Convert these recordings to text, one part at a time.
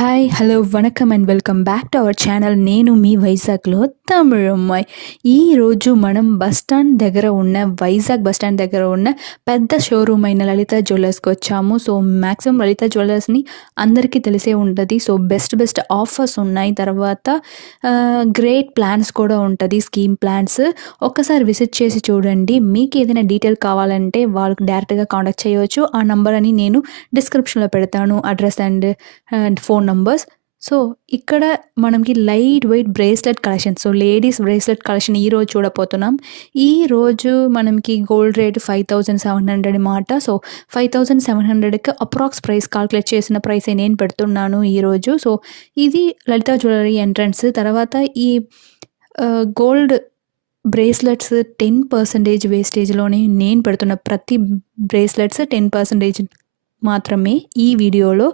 Hi hello vanakkam and welcome back to our channel. నేను మీ వైజాగ్లో తమిళమ్మాయి. ఈరోజు మనం వైజాగ్ బస్ స్టాండ్ దగ్గర ఉన్న పెద్ద షోరూమ్ అయిన లలిత జ్యువెలర్స్కి వచ్చాము. సో మ్యాక్సిమం లలిత జ్యువెలర్స్ని అందరికీ తెలిసే ఉంటుంది. సో బెస్ట్ ఆఫర్స్ ఉన్నాయి, తర్వాత గ్రేట్ ప్లాన్స్ కూడా ఉంటుంది, స్కీమ్ ప్లాన్స్. ఒక్కసారి విజిట్ చేసి చూడండి. మీకు ఏదైనా డీటెయిల్ కావాలంటే వాళ్ళకి డైరెక్ట్గా కాంటాక్ట్ చేయవచ్చు. ఆ నంబర్ అని నేను డిస్క్రిప్షన్లో పెడతాను, address and phone numbers. So ఇక్కడ మనకి light weight bracelet collection, so ladies bracelet collection ఈరోజు చూడబోతున్నాం. ఈరోజు మనకి గోల్డ్ రేట్ 5700 మాట. సో 5700కి అప్రాక్స్ ప్రైస్ కాల్కులేట్ చేసిన ప్రైసే నేను పెడుతున్నాను ఈరోజు. సో ఇది లలిత జ్యువెలరీ ఎంట్రన్స్. తర్వాత ఈ గోల్డ్ బ్రేస్లెట్స్ 10% వేస్టేజ్లోనే నేను పెడుతున్న ప్రతి బ్రేస్లెట్స్ 10% మాత్రమే ఈ వీడియోలో.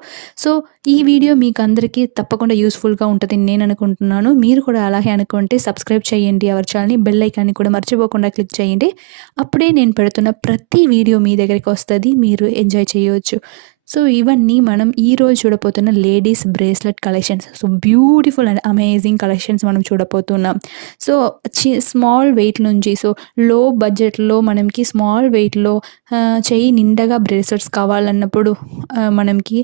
సో ఈ వీడియో మీకు అందరికీ తప్పకుండా యూస్ఫుల్గా ఉంటుందని నేను అనుకుంటున్నాను. మీరు కూడా అలాగే అనుకుంటే సబ్స్క్రైబ్ చేయండి అవర్ ఛానల్ని, బెల్ ఐకాన్ని కూడా మర్చిపోకుండా క్లిక్ చేయండి. అప్పుడే నేను పెడుతున్న ప్రతి వీడియో మీ దగ్గరికి వస్తుంది, మీరు ఎంజాయ్ చేయవచ్చు. సో ఇవన్నీ మనం ఈరోజు చూడబోతున్న ladies bracelet collections. So beautiful and amazing collections మనం చూడబోతున్నాం. సో స్మాల్ వెయిట్ నుంచి, సో లో బడ్జెట్లో మనకి స్మాల్ వెయిట్లో చెయ్యి నిండగా బ్రేస్లెట్స్ కావాలన్నప్పుడు మనకి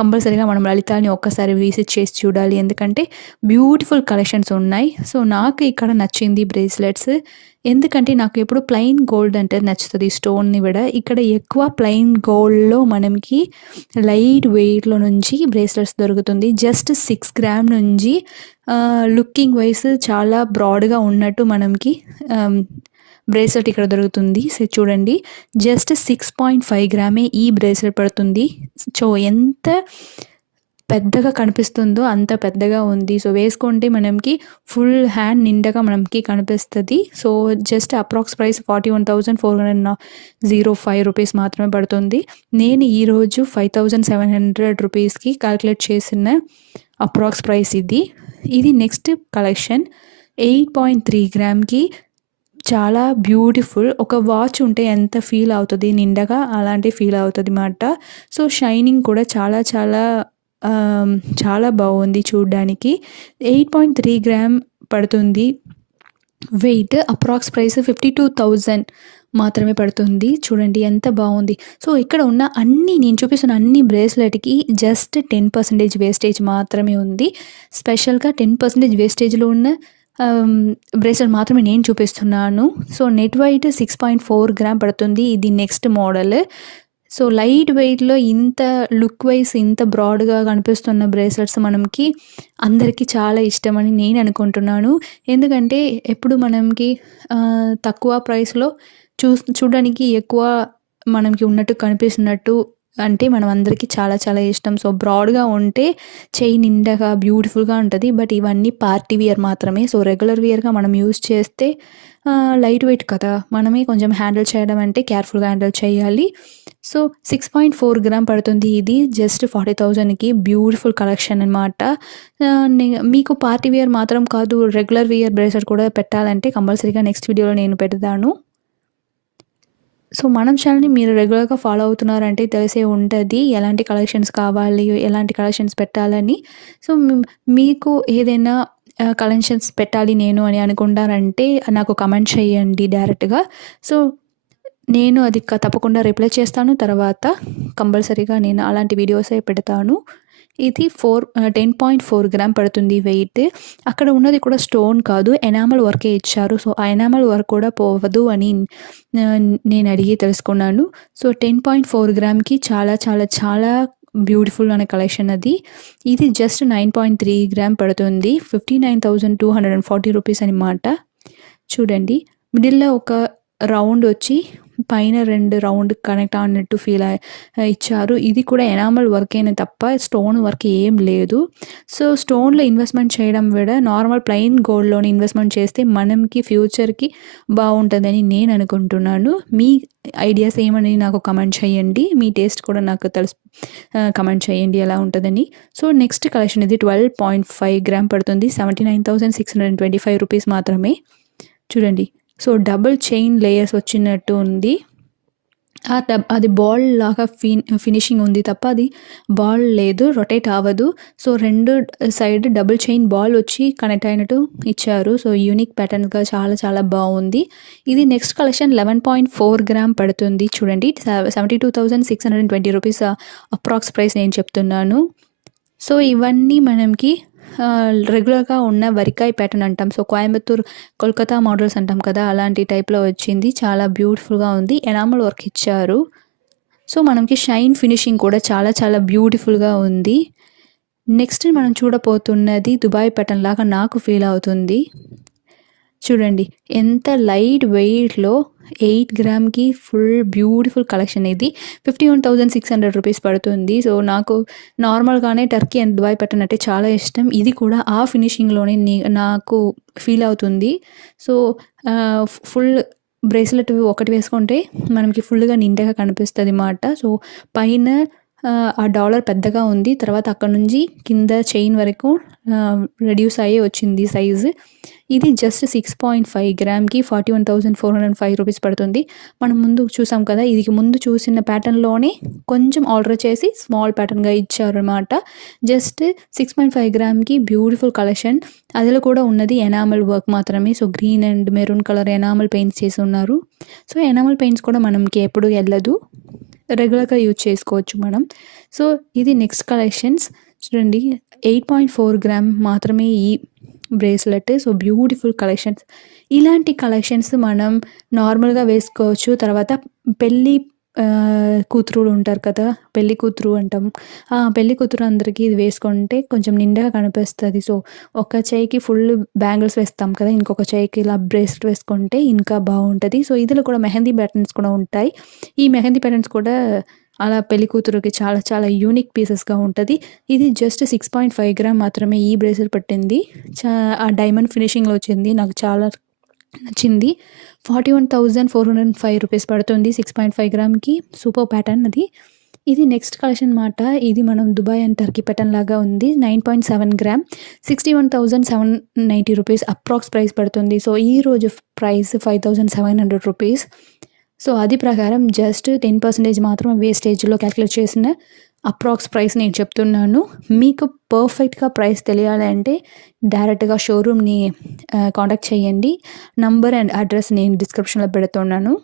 కంపల్సరీగా మనం లలితాని ఒక్కసారి విజిట్ చేసి చూడాలి, ఎందుకంటే బ్యూటిఫుల్ కలెక్షన్స్ ఉన్నాయి. సో నాకు ఇక్కడ నచ్చింది బ్రేస్లెట్స్, ఎందుకంటే నాకు ఎప్పుడు ప్లెయిన్ గోల్డ్ అంటే నచ్చుతుంది స్టోన్ని విడ. ఇక్కడ ఎక్కువ ప్లెయిన్ గోల్డ్లో మనకి లైట్ వెయిట్లో నుంచి బ్రేస్లెట్స్ దొరుకుతుంది. జస్ట్ 6 గ్రామ్ నుంచి లుకింగ్ వైస్ చాలా బ్రాడ్గా ఉన్నట్టు మనకి బ్రేస్లెట్ ఇక్కడ దొరుకుతుంది. సో చూడండి, జస్ట్ 6.5 గ్రామే ఈ బ్రేస్లెట్ పడుతుంది. సో ఎంత పెద్దగా కనిపిస్తుందో అంత పెద్దగా ఉంది. సో వేసుకుంటే మనకి ఫుల్ హ్యాండ్ నిండగా మనకి కనిపిస్తుంది. So just approx price 41,405 rupees మాత్రమే పడుతుంది. నేను ఈరోజు 5700 రూపీస్కి క్యాల్కులేట్ చేసిన అప్రాక్స్ ప్రైస్ ఇది నెక్స్ట్ కలెక్షన్ 8.3 గ్రామ్కి చాలా బ్యూటిఫుల్. ఒక వాచ్ ఉంటే ఎంత ఫీల్ అవుతుంది నిండగా, అలాంటి ఫీల్ అవుతుంది అన్నమాట. సో షైనింగ్ కూడా చాలా బాగుంది చూడ్డానికి. 8.3 గ్రామ్ పడుతుంది వెయిట్. అప్రాక్స్ ప్రైస్ 52,000 మాత్రమే పడుతుంది. చూడండి ఎంత బాగుంది. సో ఇక్కడ ఉన్న నేను చూపిస్తున్న అన్ని బ్రేస్లెట్కి జస్ట్ 10% వేస్టేజ్ మాత్రమే ఉంది. స్పెషల్గా 10% వేస్టేజ్లో ఉన్న బ్రేస్లెట్ మాత్రమే నేను చూపిస్తున్నాను. సో నెట్ వెయిట్ 6.4 గ్రామ్ పడుతుంది. ఇది నెక్స్ట్ మోడల్. సో లైట్ వెయిట్లో ఇంత లుక్ వైజ్ ఇంత బ్రాడ్గా కనిపిస్తున్న బ్రేస్లెట్స్ మనకి అందరికీ చాలా ఇష్టమని నేను అనుకుంటున్నాను. ఎందుకంటే ఎప్పుడు మనకి తక్కువ ప్రైస్లో చూడడానికి ఎక్కువ మనకి ఉన్నట్టు కనిపిస్తున్నట్టు అంటే మనం అందరికీ చాలా ఇష్టం. సో బ్రాడ్గా ఉంటే చెయ్యి నిండగా బ్యూటిఫుల్గా ఉంటుంది. బట్ ఇవన్నీ పార్టీ వేర్ మాత్రమే. సో రెగ్యులర్ వేర్గా మనం యూస్ చేస్తే లైట్ వెయిట్ కదా, మనమే కొంచెం హ్యాండిల్ చేయడం అంటే కేర్ఫుల్గా హ్యాండిల్ చేయాలి. సో 6.4 గ్రామ్ పడుతుంది. ఇది జస్ట్ 40,000కి బ్యూటిఫుల్ కలెక్షన్ అనమాట. మీకు పార్టీ వేర్ మాత్రం కాదు, రెగ్యులర్ వేర్ బ్రేస్లెట్ కూడా పెట్టాలంటే కంపల్సరీగా నెక్స్ట్ వీడియోలో నేను పెడతాను. సో మనం ఛానల్ని మీరు రెగ్యులర్గా ఫాలో అవుతున్నారంటే తెలిసే ఉంటుంది ఎలాంటి కలెక్షన్స్ కావాలి, ఎలాంటి కలెక్షన్స్ పెట్టాలని. సో మీకు ఏదైనా కలెక్షన్స్ పెట్టాలి నేను అని అనుకుంటారంటే నాకు కమెంట్ చేయండి డైరెక్ట్గా. సో నేను అది తప్పకుండా రిప్లై చేస్తాను. తర్వాత కంపల్సరీగా నేను అలాంటి వీడియోసే పెడతాను. ఇది 10.4 గ్రామ్ పడుతుంది వెయిట్. అక్కడ ఉన్నది కూడా స్టోన్ కాదు, ఎనామల్ వర్కే ఇచ్చారు. సో ఆ ఎనామల్ వర్క్ కూడా పోవదు అని నేను అడిగి తెలుసుకున్నాను. సో 10.4 గ్రామ్కి చాలా బ్యూటిఫుల్ అనే కలెక్షన్ అది. ఇది జస్ట్ 9.3 గ్రామ్ పడుతుంది. 59,240 రూపీస్ అనమాట. చూడండి, మిడిల్లో ఒక రౌండ్ వచ్చి పైన 2 రౌండ్ కనెక్ట్ అన్నట్టు ఫీల్ ఇచ్చారు. ఇది కూడా ఎనామల్ వర్కేనే తప్ప స్టోన్ వర్క్ ఏం లేదు. సో స్టోన్లో ఇన్వెస్ట్మెంట్ చేయడం విడ నార్మల్ ప్లెయిన్ గోల్డ్లోని ఇన్వెస్ట్మెంట్ చేస్తే మనకి ఫ్యూచర్కి బాగుంటుందని నేను అనుకుంటున్నాను. మీ ఐడియాస్ ఏమని నాకు కమెంట్ చేయండి. మీ టేస్ట్ కూడా నాకు కమెంట్ చేయండి ఎలా ఉంటుందని. సో నెక్స్ట్ కలెక్షన్ ఇది 12.5 గ్రామ్ పడుతుంది. 79,625 రూపీస్ మాత్రమే. చూడండి, సో డబుల్ చైన్ లేయర్స్ వచ్చినట్టు ఉంది. అది బాల్ లాగా ఫినిషింగ్ ఉంది తప్ప అది బాల్ లేదు. రొటేట్ అవ్వదు. So 2 side double chain ball వచ్చి కనెక్ట్ అయినట్టు ఇచ్చారు. సో యూనిక్ ప్యాటర్న్‌గా చాలా చాలా బావుంది. ఇది నెక్స్ట్ కలెక్షన్ 11.4 గ్రామ్ పడుతుంది చూడండి. 72,620 రూపీస్ అప్రాక్స్ ప్రైస్ నేను చెప్తున్నాను. సో ఇవన్నీ మనకి రెగ్యులర్‌గా ఉన్న వరికాయ్ ప్యాటర్న్ అంటాం. సో కోయంబత్తూర్, కోల్కతా మోడల్స్ అంటాం కదా! అలాంటి టైప్‌లో వచ్చింది. చాలా బ్యూటిఫుల్‌గా ఉంది. ఎనామల్ వర్క్ ఇచ్చారు. సో మనకి షైన్ ఫినిషింగ్ కూడా చాలా చాలా బ్యూటిఫుల్‌గా ఉంది. నెక్స్ట్ మనం చూడబోతున్నది దుబాయ్ ప్యాటర్న్ లాగా నాకు ఫీల్ అవుతుంది. చూడండి ఎంత లైట్ వెయిట్‌లో 8 గ్రామ్‌కి ఫుల్ బ్యూటిఫుల్ కలెక్షన్ ఇది. 51,600 రూపీస్ పడుతుంది. సో నాకు నార్మల్‌గానే టర్కీ అండ్ దుబాయ్ ప్యాటర్న్ అంటే చాలా ఇష్టం. ఇది కూడా ఆ ఫినిషింగ్‌లోనే నాకు ఫీల్ అవుతుంది. సో ఫుల్ బ్రేస్లెట్ ఒకటి వేసుకుంటే మనకి ఫుల్‌గా నిండుగా కనిపిస్తది మాట. సో పైన ఆ డాలర్ పెద్దగా ఉంది. తర్వాత అక్కడ నుంచి కింద చైన్ వరకు రెడ్యూస్ అయ్యి వచ్చింది సైజు. ఇది జస్ట్ 6.5 గ్రామ్‌కి 41,405 రూపీస్ పడుతుంది. మనం ముందు చూసాం కదా! ఇది ముందు చూసిన ప్యాటర్న్‌లోనే కొంచెం ఆల్టర్ చేసి స్మాల్ ప్యాటర్న్‌గా ఇచ్చారనమాట. జస్ట్ 6.5 గ్రామ్‌కి బ్యూటిఫుల్ కలెక్షన్. అందులో కూడా ఉన్నది ఎనామల్ వర్క్ మాత్రమే. So green and maroon colour enamel paints చేసి ఉన్నారు. సో ఎనామల్ పెయింట్స్ కూడా మనకి ఎప్పుడు ఎళ్ళదు. రెగ్యులర్‌గా యూజ్ చేసుకోవచ్చు మనం. సో ఇది నెక్స్ట్ కలెక్షన్స్ చూడండి. 8.4 గ్రామ్ మాత్రమే ఈ బ్రేస్లెట్. So beautiful collections. ఇలాంటి కలెక్షన్స్ మనం నార్మల్‌గా వేసుకోవచ్చు. తర్వాత పెళ్లి కూతురులు ఉంటారు కదా! పెళ్లి కూతురు అంటాం. పెళ్లి కూతురు అందరికి ఇది వేసుకుంటే కొంచెం నిండుగా కనిపిస్తది. సో ఒక చెయ్యికి ఫుల్ బ్యాంగిల్స్ వేస్తాం కదా! ఇంకొక చెయ్యికి ఇలా బ్రేస్లెట్ వేసుకుంటే ఇంకా బావుంటది. సో ఇందులో కూడా మెహందీ ప్యాటర్న్స్ కూడా ఉంటాయి. ఈ మెహందీ ప్యాటర్న్స్ కూడా అలా పెళ్లి కూతురుకి చాలా చాలా యూనిక్ పీసెస్‌గా ఉంటది. ఇది జస్ట్ 6.5 గ్రామ్ మాత్రమే ఈ బ్రేస్లెట్ పట్టింది. ఆ డైమండ్ ఫినిషింగ్‌లో వచ్చింది. నాకు చాలా నచ్చింది. 41,405 రూపీస్ పడుతుంది 6.5 గ్రామ్‌కి. సూపర్ ప్యాటర్న్ అది. ఇది నెక్స్ట్ కలెక్షన్ మాట. ఇది మనం దుబాయ్ అండ్ టర్కీ ప్యాటర్న్ లాగా ఉంది. 9.7 గ్రామ్ 61,790 రూపీస్ అప్రాక్స్ ప్రైస్ పడుతుంది. సో ఈ రోజు ప్రైస్ 5,700 రూపీస్. సో అది ప్రకారం జస్ట్ 10% మాత్రమే వేస్టేజ్‌లో క్యాలిక్యులేట్ చేసిన అప్రాక్స్ ప్రైస్ నేను చెప్తున్నాను. మీకు పర్ఫెక్ట్‌గా ప్రైస్ తెలియాలి అంటే డైరెక్ట్‌గా షోరూమ్‌ని కాంటాక్ట్ చేయండి. నంబర్ అండ్ అడ్రస్ నేను డిస్క్రిప్షన్‌లో పెడుతున్నాను.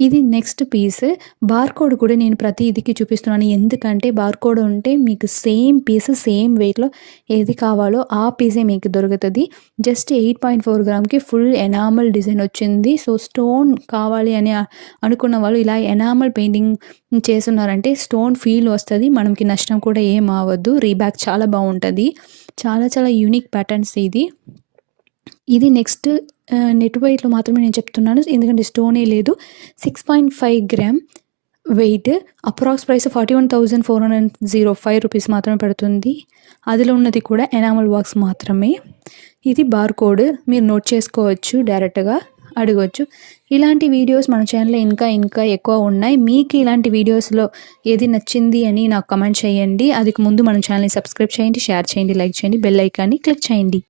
ఇది నెక్స్ట్ పీస్. బార్‌కోడ్ కూడా నేను ప్రతి ఇదికి చూపిస్తున్నాను. ఎందుకంటే బార్‌కోడ్ ఉంటే మీకు సేమ్ పీస్ సేమ్ వెయిట్‌లో ఏది కావాలో ఆ పీసే మీకు దొరుకుతది. జస్ట్ 8.4 గ్రామ్‌కి ఫుల్ ఎనామల్ డిజైన్ వచ్చింది. సో స్టోన్ కావాలి అని అనుకున్న వాళ్ళు ఇలా ఎనామల్ పెయింటింగ్ చేసున్నారంటే స్టోన్ ఫీల్ వస్తది. మనకి నష్టం కూడా ఏం అవ్వదు. రీబ్యాక్ చాలా బావుంటది. చాలా చాలా యూనిక్ ప్యాటర్న్స్ ఇది. ఇది నెక్స్ట్ నెట్ వెయిట్‌లో మాత్రమే నేను చెప్తున్నాను. ఎందుకంటే స్టోనే లేదు. 6.5 gram wait approx price 41,405 rupees మాత్రమే పడుతుంది. అందులో ఉన్నది కూడా ఎనామల్ వర్క్స్ మాత్రమే. ఇది బార్‌కోడ్ మీరు నోట్ చేసుకోవచ్చు. డైరెక్ట్‌గా అడగొచ్చు. ఇలాంటి వీడియోస్ మన ఛానల్‌లో ఇంకా ఎక్కువ ఉన్నాయి. మీకు ఇలాంటి వీడియోస్‌లో ఏది నచ్చింది అని నాకు కామెంట్ చేయండి. అందుకు ముందు మన ఛానల్‌ని సబ్స్క్రైబ్ చేయండి, షేర్ చేయండి, లైక్ చేయండి, బెల్ ఐకాన్‌ని క్లిక్ చేయండి.